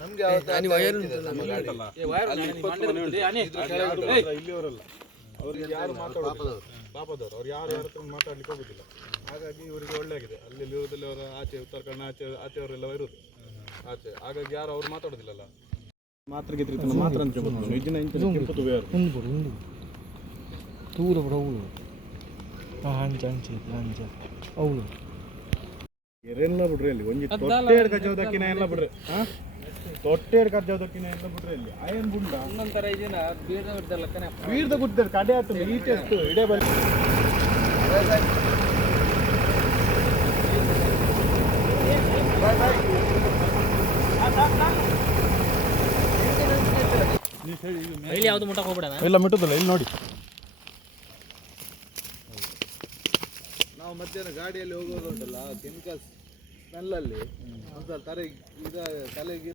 ನಮ್ಗೆ ಇಲ್ಲಿಯವರಲ್ಲ ಅವ್ರಿಗೆ ಯಾರು ಮಾತಾಡೋದು ಪಾಪದವರು ಅವ್ರು ಯಾರು ಯಾರ ಹತ್ರ ಮಾತಾಡ್ಲಿಕ್ಕೆ ಹೋಗುದಿಲ್ಲ. ಹಾಗಾಗಿ ಇವರಿಗೆ ಒಳ್ಳೆ ಆಗಿದೆ. ಅಲ್ಲಿ ಇರುವುದಲ್ಲಿ ಅವರ ಆಚೆ ಉತ್ತರ ಕನ್ನಡ ಆಚೆಯವರೆಲ್ಲ ಇರುವುದು ಆಚೆ. ಹಾಗಾಗಿ ಯಾರು ಅವ್ರು ಮಾತಾಡೋದಿಲ್ಲಲ್ಲ. ಮಾತ್ರ ಗೆದ್ರಿತನ ಮಾತ್ರ ಅಂತ ಹೇಳ್ಬೋದು. ನಿಜನ ಇಂಚಿನ ಕೆಂಪುದು ಬೇರೆ ದೂರ ಬಿಡ ಅವಳು ಅವಳು ಎಲ್ಲ ಬಿಡ್ರಿ ಅಲ್ಲಿ ಒಂಜಿ ತೊಟ್ಟೆಡ್ ಕಜ್ಜೋದಕ್ಕಿನ ಎಲ್ಲ ಬಿಡ್ರಿ. ತೊಟ್ಟೆಡ್ ಕಜ್ಜೋದಕ್ಕಿನ ಎಲ್ಲ ಬಿಡ್ರಿ ಅಲ್ಲಿ ಆಯನ್ ಬುಂಡ ಇನ್ನೊಂಥರ ಇದನ್ನ ಬೀರ್ದ ಗುಡ್ತಾರೆ ಕಡೆ ಆಗ್ತದೆ ಈಟೆ ಅಷ್ಟು ಇಡೇ ಬರ್ ಯಾವ್ದು ಮುಟ್ಟ ಹೋಗ್ಬಿಡ ಎಲ್ಲ ಮಿಟ್ಟುದಿಲ್ಲ. ಇಲ್ಲಿ ನೋಡಿ ನಾವು ಮಧ್ಯಾಹ್ನ ಗಾಡಿಯಲ್ಲಿ ಹೋಗೋದುಂಟಲ್ಲ ಕೆಮಿಕಲ್ಸ್ ಸ್ಮೆಲ್ಲಲ್ಲಿ ಒಂದು ತಲೆಗೆ